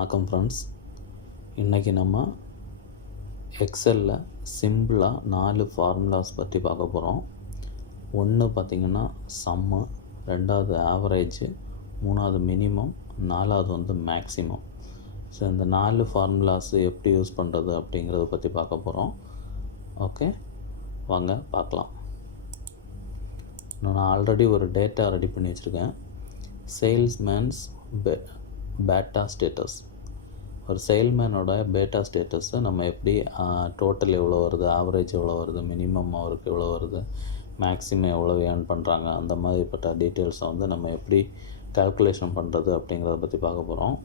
வணக்கம் ஃப்ரெண்ட்ஸ், இன்றைக்கி நம்ம எக்ஸலில் சிம்பிளாக 4 ஃபார்முலாஸ் பற்றி பார்க்க போகிறோம். ஒன்று பார்த்திங்கன்னா சம்மு, ரெண்டாவது ஆவரேஜு, மூணாவது மினிமம், நாலாவது வந்து மேக்ஸிமம். ஸோ இந்த 4 ஃபார்முலாஸ் எப்படி யூஸ் பண்ணுறது அப்படிங்கிறத பற்றி பார்க்க போகிறோம். ஓகே, வாங்க பார்க்கலாம். நான் ஆல்ரெடி ஒரு டேட்டா ரெடி பண்ணி வச்சுருக்கேன். சேல்ஸ்மேன்ஸ் பேட்டா ஸ்டேட்டஸ். ஒரு சேல்மேனோட பேட்டா ஸ்டேட்டஸை நம்ம எப்படி டோட்டல் எவ்வளோ வருது, ஆவரேஜ் எவ்வளோ வருது, மினிமம் அவருக்கு எவ்வளோ வருது, மேக்ஸிமம் எவ்வளோ ஏர்ன் பண்ணுறாங்க, அந்த மாதிரிப்பட்ட டீட்டெயில்ஸை வந்து நம்ம எப்படி கால்குலேஷன் பண்ணுறது அப்படிங்கிறத பற்றி பார்க்க போகிறோம்.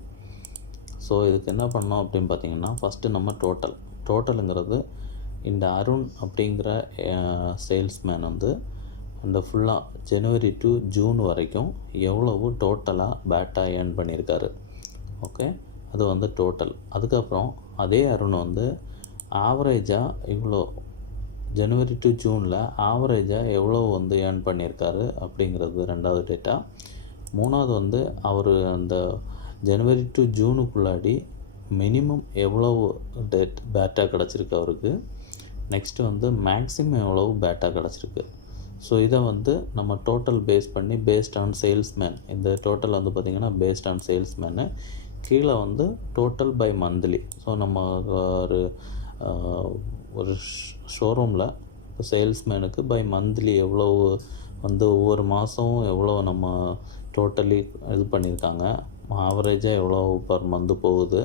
ஸோ இதுக்கு என்ன பண்ணோம் அப்படின்னு பார்த்திங்கன்னா, ஃபஸ்ட்டு நம்ம டோட்டலுங்கிறது இந்த அருண் அப்படிங்கிற சேல்ஸ்மேன் வந்து அந்த ஃபுல்லாக ஜனவரி டு ஜூன் வரைக்கும் எவ்வளவு டோட்டலாக பேட்டா ஏர்ன் பண்ணியிருக்காரு. ஓகே, அது வந்து டோட்டல். அதுக்கப்புறம் அதே அருண் வந்து ஆவரேஜாக இவ்வளோ ஜனவரி டு ஜூனில் ஆவரேஜாக எவ்வளோ வந்து ஏர்ன் பண்ணியிருக்காரு அப்படிங்கிறது ரெண்டாவது டேட்டா. மூணாவது வந்து அவர் அந்த ஜனவரி டு ஜூனுக்குள்ளாடி மினிமம் எவ்வளவு பேட்டா கிடச்சிருக்கு அவருக்கு. நெக்ஸ்ட்டு வந்து மேக்ஸிமம் எவ்வளவு பேட்டா கிடச்சிருக்கு. ஸோ இதை வந்து நம்ம டோட்டல் பேஸ் பண்ணி பேஸ்ட் ஆன் சேல்ஸ்மேன், இந்த டோட்டல் வந்து பார்த்திங்கன்னா பேஸ்ட் ஆன் சேல்ஸ்மேனு, கீழே வந்து டோட்டல் பை மந்த்லி. ஸோ நம்ம ஒரு ஷோரூமில் இப்போ சேல்ஸ்மேனுக்கு பை மந்த்லி எவ்வளோ வந்து ஒவ்வொரு மாதமும் எவ்வளோ நம்ம டோட்டலி இது பண்ணியிருக்காங்க, ஆவரேஜாக எவ்வளோ பர் மந்த்து போகுது,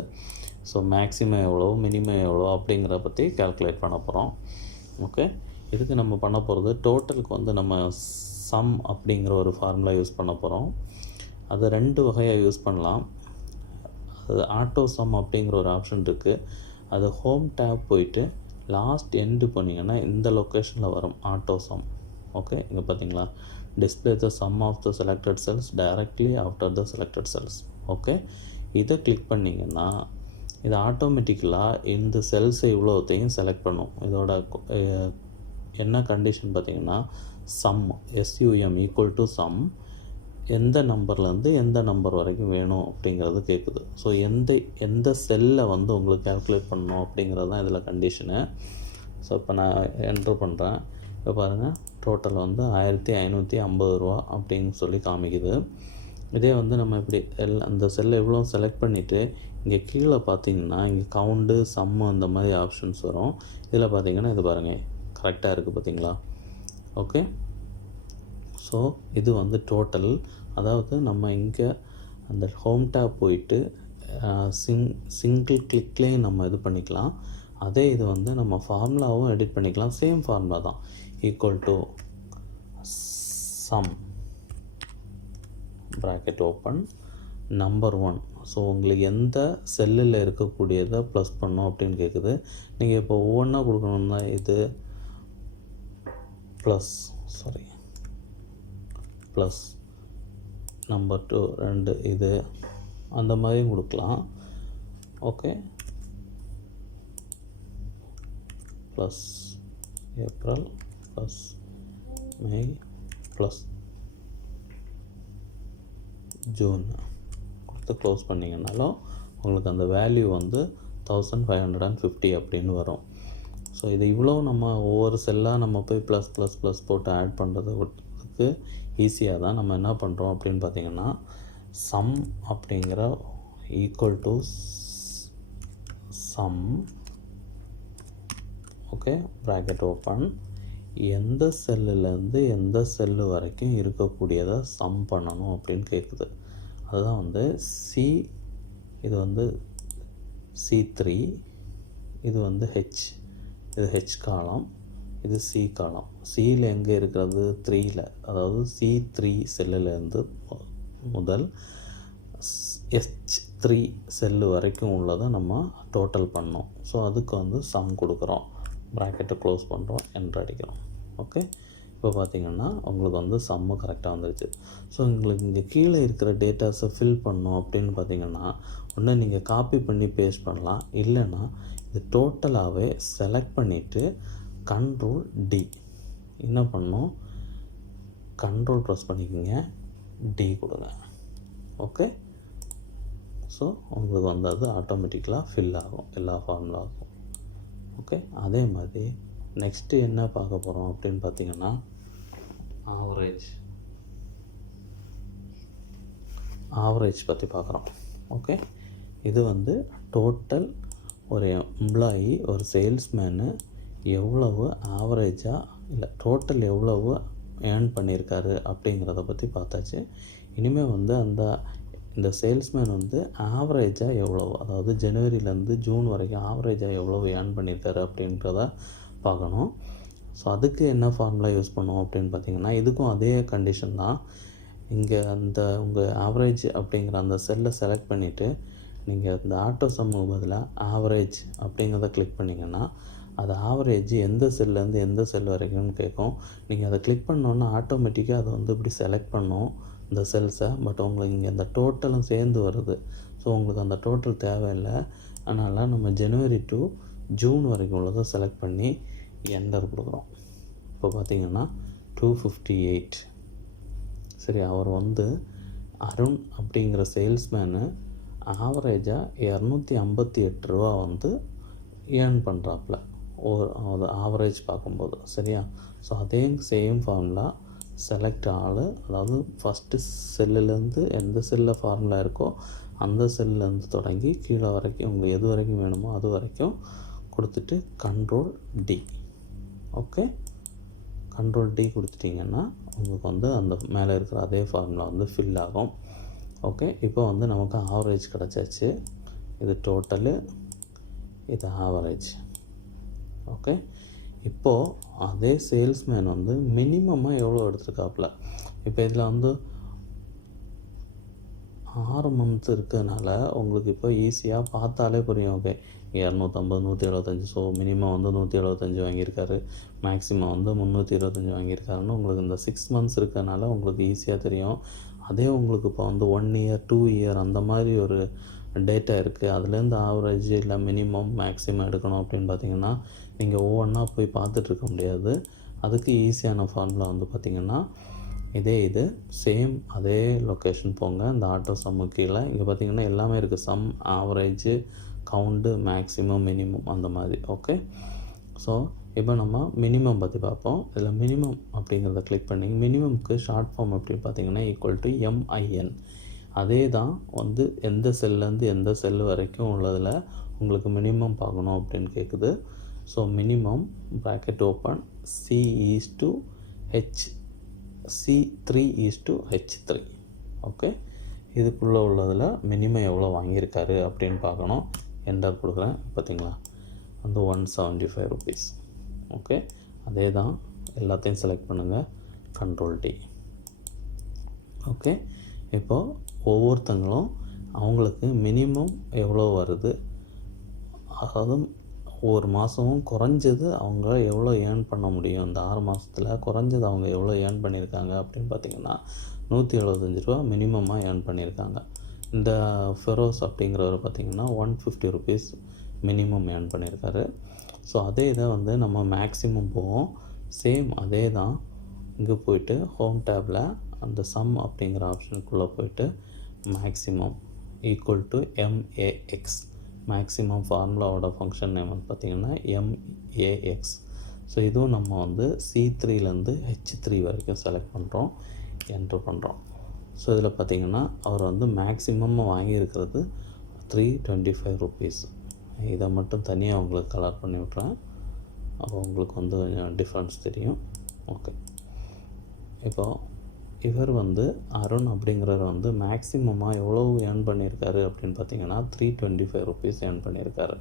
ஸோ மேக்ஸிமம் எவ்வளோ, மினிமம் எவ்வளோ அப்படிங்கிறத பற்றி கால்குலேட் பண்ண போகிறோம். ஓகே, இதுக்கு நம்ம பண்ண போகிறது டோட்டலுக்கு வந்து நம்ம சம் அப்படிங்கிற ஒரு ஃபார்முலா யூஸ் பண்ண போகிறோம். அது 2 வகையாக யூஸ் பண்ணலாம். அது ஆட்டோ சம் அப்படிங்கிற ஒரு ஆப்ஷன் இருக்குது. அது ஹோம் டேப் போயிட்டு லாஸ்ட் எண்டு பண்ணிங்கன்னா இந்த லொக்கேஷனில் வரும் ஆட்டோ சம். ஓகே, இங்கே பார்த்தீங்களா, display the sum of the selected cells directly after the selected cells. Okay, இதை கிளிக் பண்ணிங்கன்னா இது ஆட்டோமேட்டிக்கலாக இந்த செல்ஸை இவ்வளோத்தையும் செலக்ட் பண்ணும். இதோட என்ன கண்டிஷன் பார்த்திங்கன்னா, sum SUM equal to sum, எந்த நம்பர்லேருந்து எந்த நம்பர் வரைக்கும் வேணும் அப்படிங்கிறது கேட்குது. ஸோ எந்த செல்லை வந்து உங்களுக்கு கால்குலேட் பண்ணணும் அப்படிங்கிறது தான் இதில் கண்டிஷனு. ஸோ இப்போ நான் என்ட்ரு பண்ணுறேன். இப்போ பாருங்கள், டோட்டல் வந்து 1550 ரூபா அப்படின்னு சொல்லி காமிக்குது. இதே வந்து நம்ம இப்படி அந்த செல்லை எவ்வளோ செலக்ட் பண்ணிவிட்டு இங்கே கீழே பார்த்தீங்கன்னா இங்கே கவுண்டு, சம்மு அந்த மாதிரி ஆப்ஷன்ஸ் வரும். இதில் பார்த்தீங்கன்னா இது பாருங்கள் கரெக்டாக இருக்குது பார்த்தீங்களா. ஓகே, ஸோ இது வந்து டோட்டல். அதாவது நம்ம இங்கே அந்த ஹோம் டேப் போயிட்டு சிங்கிள் கிளிக்லேயும் நம்ம இது பண்ணிக்கலாம். அதே இது வந்து நம்ம ஃபார்முலாவும் எடிட் பண்ணிக்கலாம். சேம் ஃபார்முலா தான், equal to sum bracket open number 1. So உங்களுக்கு எந்த செல்லில் இருக்கக்கூடியதை ப்ளஸ் பண்ணோம் அப்படின்னு கேட்குது. நீங்கள் இப்போ ஒவ்வொன்றா கொடுக்கணுன்னா இது ப்ளஸ் நம்பர் 2 இது அந்த மாதிரியும் கொடுக்கலாம். ஓகே, ப்ளஸ் ஏப்ரல் ப்ளஸ் மே ப்ளஸ் ஜூன் கொடுத்து க்ளோஸ் பண்ணிங்கனாலும் உங்களுக்கு அந்த வேல்யூ வந்து 1550 அப்படின்னு வரும். ஸோ இது இவ்வளோ நம்ம ஒவ்வொரு செல்லாக நம்ம போய் ப்ளஸ் போட்டு ஆட் பண்ணுறதுக்கு ஈஸியாக தான் நம்ம என்ன பண்ணுறோம் அப்படின்னு பார்த்திங்கன்னா, சம் அப்படிங்கிற equal to sum, okay, bracket open, எந்த செல்லுலேருந்து எந்த செல்லு வரைக்கும் இருக்கக்கூடியதை சம் பண்ணணும் அப்படின்னு கேட்குது. அதுதான் வந்து இது வந்து C3, இது வந்து இது H காலம், இது C காலம். சியில் எங்கே இருக்கிறது, 3ல், அதாவது C3 செல்லுலேருந்து முதல் H3 செல்லு வரைக்கும் உள்ளதை நம்ம டோட்டல் பண்ணோம். ஸோ அதுக்கு வந்து சம் கொடுக்குறோம், ப்ராக்கெட்டை க்ளோஸ் பண்ணுறோம், என்ட்ரு அடிக்கிறோம். ஓகே, இப்போ பார்த்திங்கன்னா உங்களுக்கு வந்து சம்மு கரெக்டாக வந்துடுச்சு. ஸோ உங்களுக்கு இங்கே கீழே இருக்கிற டேட்டாஸை ஃபில் பண்ணோம் அப்படின்னு பார்த்திங்கன்னா, ஒன்று நீங்கள் காப்பி பண்ணி பேஸ்ட் பண்ணலாம், இல்லைன்னா இது டோட்டலாகவே செலக்ட் பண்ணிவிட்டு கண்ட்ரோல் D என்ன பண்ணணும், கண்ட்ரோல் ப்ரெஸ் பண்ணிக்கோங்க, D கொடுங்க. ஓகே, ஸோ உங்களுக்கு வந்து அது ஆட்டோமேட்டிக்கலாக ஃபில் ஆகும் எல்லா ஃபார்முலாவுக்கும். ஓகே, அதே மாதிரி நெக்ஸ்ட்டு என்ன பார்க்க போகிறோம் அப்படின்னு பார்த்தீங்கன்னா ஆவரேஜ் பற்றி பார்க்குறோம். ஓகே, இது வந்து டோட்டல் ஒரு எம்ப்ளாயி ஒரு சேல்ஸ்மேனு எவ்வளவு ஆவரேஜாக இல்லை டோட்டல் எவ்வளவு ஏர்ன் பண்ணியிருக்காரு அப்படிங்கிறத பற்றி பார்த்தாச்சு. இனிமேல் வந்து இந்த சேல்ஸ்மேன் வந்து ஆவரேஜாக எவ்வளவு, அதாவது ஜனவரியிலேருந்து ஜூன் வரைக்கும் ஆவரேஜாக எவ்வளவு ஏர்ன் பண்ணியிருக்காரு அப்படின்றத பார்க்கணும். ஸோ அதுக்கு என்ன ஃபார்முலா யூஸ் பண்ணுவோம் அப்படின்னு பார்த்தீங்கன்னா, இதுக்கும் அதே கண்டிஷன் தான். இங்கே உங்கள் ஆவரேஜ் அப்படிங்கிற அந்த செல்லை செலக்ட் பண்ணிவிட்டு நீங்கள் இந்த ஆட்டோ சம்முக்கு பதிலாக ஆவரேஜ் அப்படிங்கிறத கிளிக் பண்ணிங்கன்னா அது ஆவரேஜ் எந்த செல்லேருந்து எந்த செல் வரைக்கும்னு கேட்கும். நீங்கள் அதை கிளிக் பண்ணோன்னா ஆட்டோமேட்டிக்காக அதை வந்து இப்படி செலக்ட் பண்ணும் இந்த செல்ஸை. பட் உங்களுக்கு இங்கே இந்த டோட்டலும் சேர்ந்து வருது. ஸோ உங்களுக்கு அந்த டோட்டல் தேவையில்லை. அதனால் நம்ம ஜனவரி டு ஜூன் வரைக்கும் உள்ளதை செலக்ட் பண்ணி என்டர் கொடுக்குறோம். இப்போ பார்த்திங்கன்னா 258. சரி, அவர் வந்து அருண் அப்படிங்கிற சேல்ஸ்மேனு ஆவரேஜாக 258 ரூபா வந்து ஏர்ன் பண்ணுறாப்புல ஒரு ஆவரேஜ் பார்க்கும்போது. சரியா? ஸோ அதே சேம் ஃபார்முலா செலக்ட் ஆள், அதாவது ஃபஸ்ட்டு செல்லுலேருந்து எந்த செல்லில் ஃபார்முலா இருக்கோ அந்த செல்லேருந்து தொடங்கி கீழே வரைக்கும் உங்களுக்கு எது வரைக்கும் வேணுமோ அது வரைக்கும் கொடுத்துட்டு Ctrl+D. ஓகே, Ctrl+D கொடுத்துட்டிங்கன்னா உங்களுக்கு வந்து அந்த மேலே இருக்கிற அதே ஃபார்முலா வந்து ஃபில் ஆகும். ஓகே, இப்போ வந்து நமக்கு ஆவரேஜ் கிடச்சாச்சு. இது டோட்டலு, இது ஆவரேஜ். ஓகே, இப்போது அதே சேல்ஸ்மேன் வந்து மினிமமாக எவ்வளோ எடுத்துருக்காப்புல. இப்போ இதில் வந்து 6 மந்த் இருக்கிறதுனால உங்களுக்கு இப்போ ஈஸியாக பார்த்தாலே புரியும். ஓகே, 250 175. ஸோ மினிமம் வந்து 175 வாங்கியிருக்காரு, மேக்ஸிமம் வந்து 325 வாங்கியிருக்காருன்னு உங்களுக்கு இந்த 6 மந்த்ஸ் இருக்கிறதுனால உங்களுக்கு ஈஸியாக தெரியும். அதே உங்களுக்கு இப்போ வந்து 1 இயர் 2 இயர் அந்த மாதிரி ஒரு டேட்டா இருக்குது, அதுலேருந்து ஆவரேஜ் இல்லை மினிமம் மேக்ஸிமம் எடுக்கணும் அப்படின்னு பார்த்தீங்கன்னா நீங்கள் ஒவ்வொன்றா போய் பார்த்துட்ருக்க முடியாது. அதுக்கு ஈஸியான ஃபார்முலா வந்து பார்த்திங்கன்னா இது சேம் அதே லொக்கேஷன் போங்க. இந்த ஆட்டோ சம்மு கீழே இங்கே பார்த்திங்கன்னா எல்லாமே இருக்குது. Sum, average, count, maximum, minimum அந்த மாதிரி. ஓகே, ஸோ இப்போ நம்ம மினிமம் பற்றி பார்ப்போம். இதில் மினிமம் அப்படிங்கிறத கிளிக் பண்ணி மினிமம்க்கு ஷார்ட் ஃபார்ம் அப்படின்னு பார்த்தீங்கன்னா =MIN. அதே தான் வந்து எந்த செல்லேருந்து எந்த செல் வரைக்கும் உள்ளதில் உங்களுக்கு மினிமம் பார்க்கணும் அப்படின்னு கேட்குது. So minimum bracket open C3:H3. Okay, இதுக்குள்ளே உள்ளதில் மினிமம் எவ்வளோ வாங்கியிருக்காரு அப்படின்னு பார்க்கணும். என்டர் கொடுக்குறேன். பார்த்திங்களா, வந்து 175 ருபீஸ். ஓகே, அதே தான் எல்லாத்தையும் செலக்ட் பண்ணுங்கள், Ctrl+D. ஓகே, இப்போது ஒவ்வொருத்தங்களும் அவங்களுக்கு மினிமம் எவ்வளோ வருது, அதாவது ஒரு மாதமும் குறைஞ்சது அவங்க எவ்வளோ ஏர்ன் பண்ண முடியும், இந்த 6 மாதத்தில் குறைஞ்சது அவங்க எவ்வளோ ஏர்ன் பண்ணியிருக்காங்க அப்படின்னு பார்த்திங்கன்னா 175 ரூபா மினிமமாக ஏர்ன் பண்ணியிருக்காங்க. இந்த ஃபெரோஸ் அப்படிங்கிறவர் பார்த்திங்கன்னா 150 ருபீஸ் மினிமம் ஏர்ன் பண்ணியிருக்காரு. ஸோ அதே இதை வந்து நம்ம மேக்ஸிமம் போவோம். சேம் அதே தான் இங்கே போயிட்டு ஹோம் டேப்பில் அந்த சம் அப்படிங்கிற ஆப்ஷனுக்குள்ளே போயிட்டு மேக்ஸிமம் =MAX. மேக்ஸிமம் ஃபார்முலாவோட ஃபங்க்ஷன் நேம் வந்து பார்த்திங்கன்னா MAX. ஸோ இதுவும் நம்ம வந்து C3லேருந்து H3 வரைக்கும் செலக்ட் பண்ணுறோம், என்ட்ரு பண்ணுறோம். ஸோ இதில் பார்த்திங்கன்னா அவர் வந்து மேக்ஸிமமாக வாங்கியிருக்கிறது 325 ருபீஸ். இதை மட்டும் தனியாக உங்களுக்கு கலர் பண்ணி விட்றேன், அப்போ உங்களுக்கு வந்து கொஞ்சம் டிஃப்ரென்ஸ் தெரியும். ஓகே, இப்போது இவர் வந்து அருண் அப்படிங்கிறவர் வந்து மேக்ஸிமமாக எவ்வளோ ஏர்ன் பண்ணியிருக்காரு அப்படின்னு பார்த்தீங்கன்னா 325 ருபீஸ் ஏர்ன் பண்ணியிருக்காரு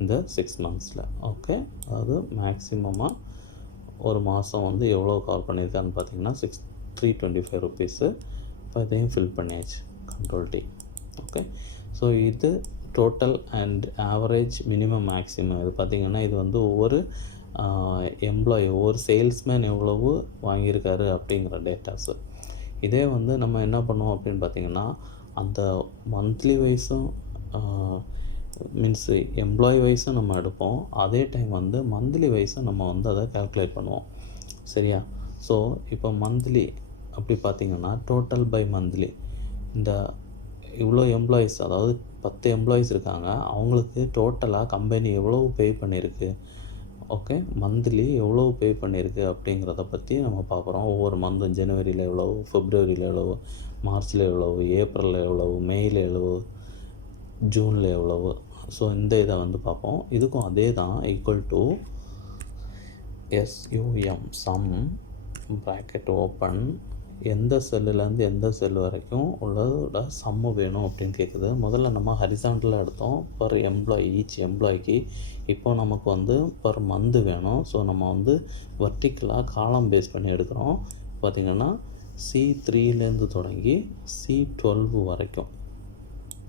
இந்த 6 மந்த்ஸில். ஓகே, அதாவது மேக்ஸிமமாக ஒரு மாதம் வந்து எவ்வளோ கவர் பண்ணியிருக்காருன்னு பார்த்தீங்கன்னா 325 ருபீஸு. இப்போ இதையும் ஃபில் பண்ணியாச்சு, Ctrl+D. ஓகே, ஸோ இது total and average, minimum, maximum. இது பார்த்திங்கன்னா இது வந்து ஒவ்வொரு எம்ப்ளாயி, ஒவ்வொரு சேல்ஸ்மேன் எவ்வளவு வாங்கியிருக்காரு அப்படிங்கிற டேட்டாஸு. இதே வந்து நம்ம என்ன பண்ணுவோம் அப்படின்னு பார்த்திங்கன்னா அந்த மந்த்லி வைஸும் மீன்ஸ் எம்ப்ளாயி வைஸும் நம்ம எடுப்போம், அதே டைம் வந்து மந்த்லி வைஸும் நம்ம வந்து அதை கால்குலேட் பண்ணுவோம். சரியா? ஸோ இப்போ மந்த்லி அப்படி பார்த்திங்கன்னா டோட்டல் பை மந்த்லி இந்த இவ்வளோ எம்ப்ளாயீஸ், அதாவது 10 எம்ப்ளாயீஸ் இருக்காங்க, அவங்களுக்கு டோட்டலாக கம்பெனி எவ்வளோ பே பண்ணியிருக்கு, ஓகே, மந்த்லி எவ்வளோ பே பண்ணியிருக்கு அப்படிங்கிறத பற்றி நம்ம பார்க்குறோம். ஒவ்வொரு மந்த்தும் ஜனவரியில் எவ்வளவு, பிப்ரவரியில் எவ்வளவு, மார்ச்சில் எவ்வளவு, ஏப்ரலில் எவ்வளவு, மேயில் எவ்வளவு, ஜூனில் எவ்வளவு. ஸோ இந்த இதை வந்து பார்ப்போம். இதுக்கும் அதே தான், equal to SUM sum bracket open, எந்த செல்லுலேருந்து எந்த செல் வரைக்கும் உள்ளதோட சம்மு வேணும் அப்படின்னு கேட்குது. முதல்ல நம்ம ஹரிசாண்டலில் எடுத்தோம் பர் எம்ப்ளாயி, ஈச் எம்ப்ளாய்க்கு. இப்போ நமக்கு வந்து பர் மந்த்து வேணும். ஸோ நம்ம வந்து வர்டிக்கலாக காலம் பேஸ் பண்ணி எடுக்கிறோம். பார்த்திங்கன்னா C3லேருந்து தொடங்கி C12 வரைக்கும்.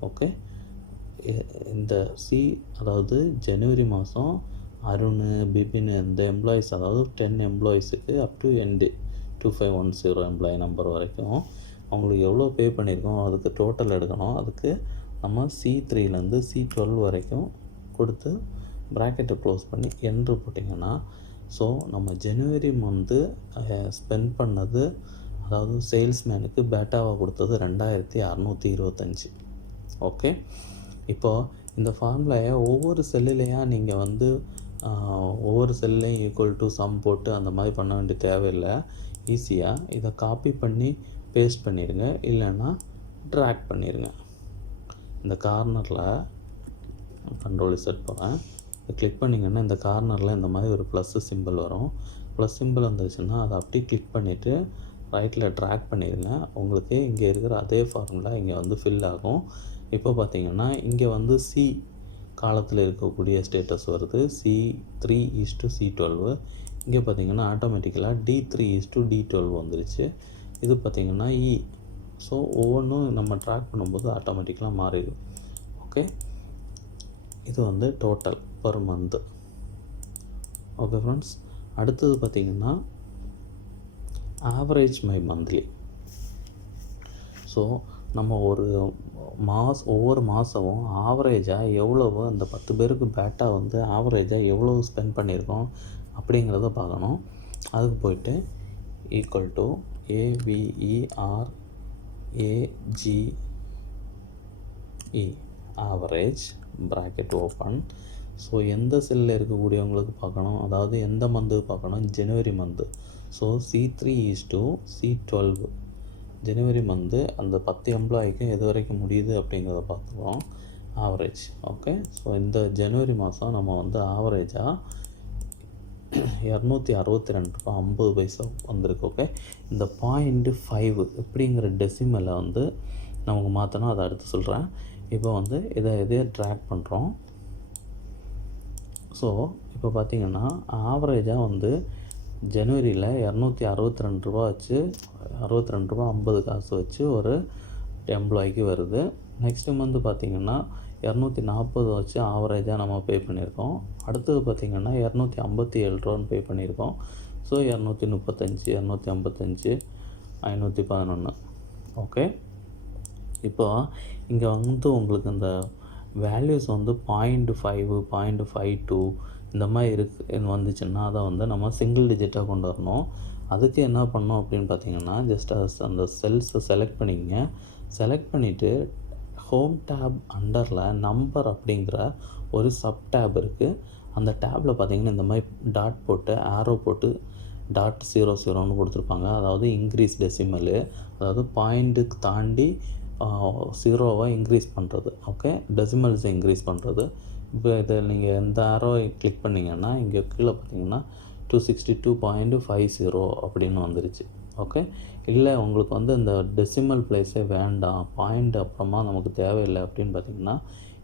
ஓகே, இந்த அதாவது ஜனவரி மாதம் அருண், பிபின், இந்த எம்ப்ளாயீஸ், அதாவது 10 எம்ப்ளாயீஸுக்கு அப் டு எண்டு 2510 எம்ப்ளாயி நம்பர் வரைக்கும் அவங்களுக்கு எவ்வளோ பே பண்ணியிருக்கோம் அதுக்கு டோட்டல் எடுக்கணும். அதுக்கு நம்ம C3லேருந்து C12 வரைக்கும் கொடுத்து ப்ராக்கெட்டை க்ளோஸ் பண்ணி என்ட்ரு போட்டிங்கன்னா, ஸோ நம்ம ஜனவரி மந்த்து ஸ்பெண்ட் பண்ணது, அதாவது சேல்ஸ்மேனுக்கு பேட்டாவாக கொடுத்தது 2625. ஓகே, இப்போது இந்த ஃபார்முலாயை ஒவ்வொரு செல்லுலேயும் நீங்கள் வந்து ஒவ்வொரு செல்லையும் ஈக்குவல் டு சம் போட்டு அந்த மாதிரி பண்ண வேண்டிய தேவையில்லை. ஈஸியாக இதை காப்பி பண்ணி பேஸ்ட் பண்ணிடுங்க, இல்லைன்னா ட்ராக் பண்ணிடுங்க. இந்த கார்னரில் கண்ட்ரோல் செட் போகிறேன், இதை கிளிக் பண்ணிங்கன்னா இந்த கார்னரில் இந்த மாதிரி ஒரு ப்ளஸ் சிம்பிள் வரும். ப்ளஸ் சிம்பிள் வந்துருச்சுன்னா அதை அப்படியே கிளிக் பண்ணிவிட்டு ரைட்டில் ட்ராக் பண்ணிடுங்க. உங்களுக்கு இங்கே இருக்கிற அதே ஃபார்முலா இங்கே வந்து ஃபில் ஆகும். இப்போ பார்த்தீங்கன்னா இங்கே வந்து C காலத்தில் இருக்கக்கூடிய ஸ்டேட்டஸ் வருது, C3:C12. இங்கே பார்த்தீங்கன்னா ஆட்டோமேட்டிக்கலாக D3:D12 வந்துருச்சு. இது பார்த்திங்கன்னா E. ஸோ ஒவ்வொன்றும் நம்ம ட்ராக் பண்ணும்போது ஆட்டோமேட்டிக்கலாக மாறிடும். ஓகே, இது வந்து total per month. Okay friends, அடுத்தது பார்த்திங்கன்னா ஆவரேஜ் மை மந்த்லி. ஸோ நம்ம ஒவ்வொரு மாதமும் ஆவரேஜாக எவ்வளவு அந்த 10 பேருக்கு பேட்டா வந்து ஆவரேஜாக எவ்வளோ ஸ்பெண்ட் பண்ணியிருக்கோம் அப்படிங்கிறத பார்க்கணும். அதுக்கு போயிட்டு equal to AVERAGE average bracket open. So எந்த செல்லில் இருக்கக்கூடியவங்களுக்கு பார்க்கணும், அதாவது எந்த மந்த்துக்கு பார்க்கணும், ஜனவரி மந்த்து. ஸோ C3:C12 ஜனவரி மந்த்து அந்த 10 எம்ப்ளாய்க்கும் எது வரைக்கும் முடியுது அப்படிங்கிறத பார்த்துருவோம். ஆவரேஜ். ஓகே, ஸோ இந்த ஜனவரி மாதம் நம்ம வந்து ஆவரேஜாக ₹262.50 வந்திருக்கு. ஓகே, இந்த 0.5 இப்படிங்கிற டெசிமலை வந்து நமக்கு மாற்றணும், அதை அடுத்து சொல்கிறேன். இப்போ வந்து இதை ட்ராக் பண்ணுறோம். ஸோ இப்போ பார்த்திங்கன்னா ஆவரேஜாக வந்து ஜனவரியில் ₹262 வச்சு ₹62.50 வச்சு ஒரு எம்ப்ளாய்க்கு வருது. நெக்ஸ்ட் மந்த்து பார்த்திங்கன்னா 240 வச்சு ஆவரேஜாக நம்ம பே பண்ணியிருக்கோம். அடுத்தது பார்த்திங்கன்னா ₹257 பே பண்ணியிருக்கோம். ஸோ 235, 255, 511. ஓகே, இப்போ இங்கே வந்து உங்களுக்கு இந்த வேல்யூஸ் வந்து 0.5, 0.52 இந்த மாதிரி வந்துச்சுன்னா அதை வந்து நம்ம சிங்கிள் டிஜிட்டாக கொண்டு வரணும். அதுக்கு என்ன பண்ணோம் அப்படின்னு பார்த்தீங்கன்னா, ஜஸ்ட் அந்த செல்ஸை செலக்ட் பண்ணிக்கங்க. செலக்ட் பண்ணிவிட்டு ஹோம் டேப் அண்டரில் நம்பர் அப்படிங்கிற ஒரு சப் டேப் இருக்குது. அந்த டேப்பில் பார்த்தீங்கன்னா இந்த மாதிரி டாட் போட்டு ஆரோ போட்டு .00 கொடுத்துருப்பாங்க. அதாவது இன்க்ரீஸ் டெசிமலு, அதாவது பாயிண்ட்டுக்கு தாண்டி 0வை இன்க்ரீஸ் பண்ணுறது. ஓகே, டெசிமல்ஸை இன்க்ரீஸ் பண்ணுறது. இப்போ இதை நீங்கள் எந்த ஆரோ கிளிக் பண்ணிங்கன்னா இங்கே கீழே பார்த்தீங்கன்னா 262.50 அப்படின்னு வந்துருச்சு. ஓகே, இல்லை உங்களுக்கு வந்து இந்த டெசிமல் பிளேஸே வேண்டாம், பாயிண்ட் அப்புறமா நமக்கு தேவையில்லை அப்படின்னு பார்த்தீங்கன்னா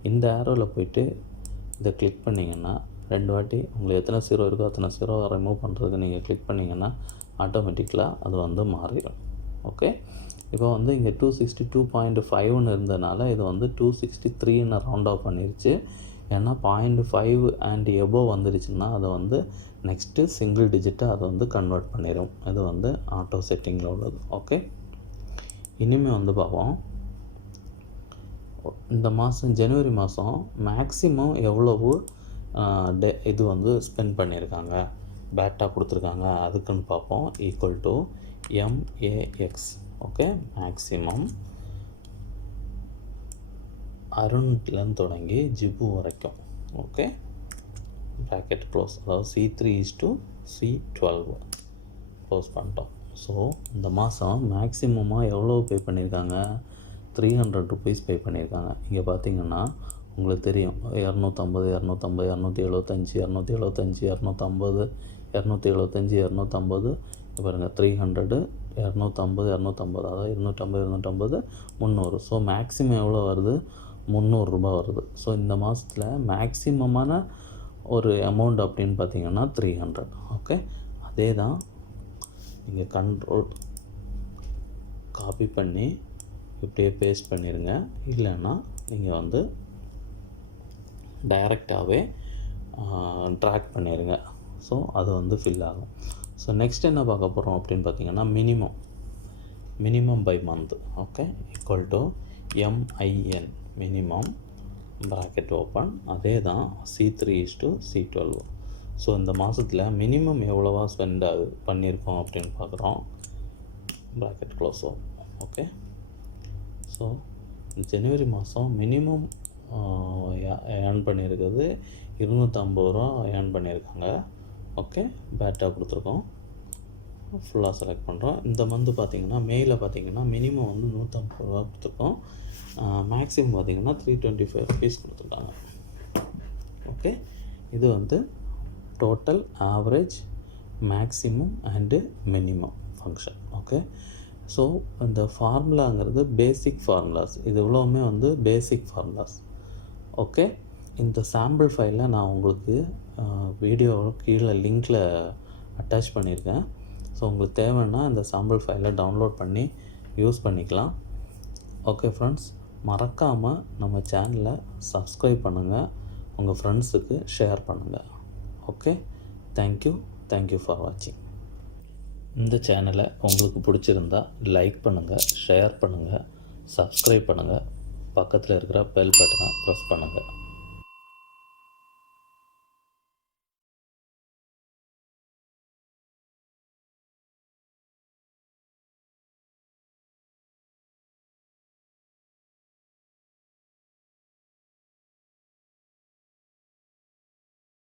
இந்த ஆரோவில் போயிட்டு இதை கிளிக் பண்ணிங்கன்னா 2 வாட்டி உங்களுக்கு எத்தனை 0 இருக்கோ அத்தனை 0 ரிமூவ் பண்ணுறதுக்கு நீங்கள் கிளிக் பண்ணிங்கன்னா ஆட்டோமேட்டிக்கலாக அது வந்து மாறிடும். ஓகே, இப்போ வந்து இங்கே 262.5 இருந்ததுனால இது வந்து 263 ரவுண்ட் ஆஃப் பண்ணிருச்சு. ஏன்னா 0.5 அண்ட் எபோவ் வந்துருச்சுன்னா அதை வந்து நெக்ஸ்ட்டு சிங்கிள் டிஜிட்டாக அதை வந்து கன்வெர்ட் பண்ணிடும். இது வந்து ஆட்டோ செட்டிங்கில் உள்ளது. ஓகே, இனிமேல் வந்து பார்ப்போம். இந்த மாதம் ஜனவரி மாதம் மேக்ஸிமம் எவ்வளவு இது வந்து ஸ்பெண்ட் பண்ணியிருக்காங்க, பேட்டா கொடுத்துருக்காங்க அதுக்குன்னு பார்ப்போம். Equal to MAX. Okay, maximum அருண்லேருந்து தொடங்கி ஜிபு வரைக்கும். Okay, bracket close. அதாவது C3:C12 க்ளோஸ் பண்ணிட்டோம். ஸோ இந்த மாதம் மேக்ஸிமமாக எவ்வளோ பே பண்ணியிருக்காங்க? 300 ருபீஸ் பே பண்ணியிருக்காங்க. இங்கே பார்த்தீங்கன்னா உங்களுக்கு தெரியும், 250, 250, 275, 275, 250, 275, 250, பாருங்கள் 300, 250, 250, அதாவது 250, 250, 300. ஸோ மேக்ஸிமம் எவ்வளோ வருது? 300 ரூபா வருது. ஸோ இந்த மாதத்தில் மேக்ஸிமமான ஒரு அமௌண்ட் அப்படின்னு பார்த்தீங்கன்னா 300. ஓகே, அதே தான் நீங்கள் கண்ட்ரோல் காப்பி பண்ணி இப்படியே பேஸ்ட் பண்ணிடுங்க. இல்லைன்னா நீங்கள் வந்து டைரெக்டாகவே ட்ராக் பண்ணிடுங்க. ஸோ அது வந்து ஃபில் ஆகும். ஸோ நெக்ஸ்ட் என்ன பார்க்க போகிறோம் அப்படின்னு பார்த்தீங்கன்னா minimum by month. Okay, equal to MIN, minimum bracket open. அதே தான் C3:C12. ஸோ இந்த மாதத்தில் மினிமம் எவ்வளோவா ஸ்பெண்ட் பண்ணியிருக்கோம் அப்படின்னு பார்க்குறோம். Bracket close. ஓகே, ஸோ ஜனவரி மாதம் மினிமம் ஏர்ன் பண்ணியிருக்கிறது 250 ரூபா ஏர்ன் பண்ணியிருக்காங்க. ஓகே, பேட்டா கொடுத்துருக்கோம். ஃபுல்லாக செலக்ட் பண்ணுறோம். இந்த மந்த் பார்த்திங்கன்னா மேயில் பார்த்திங்கன்னா மினிமம் வந்து 150 ரூபா கொடுத்துருக்கோம். மேக்ஸிமம் பார்த்திங்கன்னா 325 ருபீஸ் கொடுத்துருக்காங்க. ஓகே, இது வந்து total, average, maximum and minimum function. Okay, so இந்த ஃபார்முலாங்கிறது பேசிக் ஃபார்முலாஸ். இது இவ்வளோவுமே வந்து பேசிக் ஃபார்முலாஸ். ஓகே, இந்த சாம்பிள் ஃபைலை நான் உங்களுக்கு வீடியோ கீழே லிங்க்கில் அட்டாச் பண்ணியிருக்கேன். ஸோ உங்களுக்கு தேவைன்னா இந்த சாம்பிள் ஃபைலை டவுன்லோட் பண்ணி யூஸ் பண்ணிக்கலாம். ஓகே ஃப்ரெண்ட்ஸ், மறக்காமல் நம்ம சேனலை சப்ஸ்கிரைப் பண்ணுங்கள், உங்கள் ஃப்ரெண்ட்ஸுக்கு ஷேர் பண்ணுங்கள். ஓகே, தேங்க்யூ ஃபார் வாட்சிங். இந்த சேனலை உங்களுக்கு பிடிச்சிருந்தா லைக் பண்ணுங்கள், ஷேர் பண்ணுங்கள், சப்ஸ்கிரைப் பண்ணுங்கள், பக்கத்தில் இருக்கிற பெல் பட்டனை ப்ரெஸ் பண்ணுங்கள்.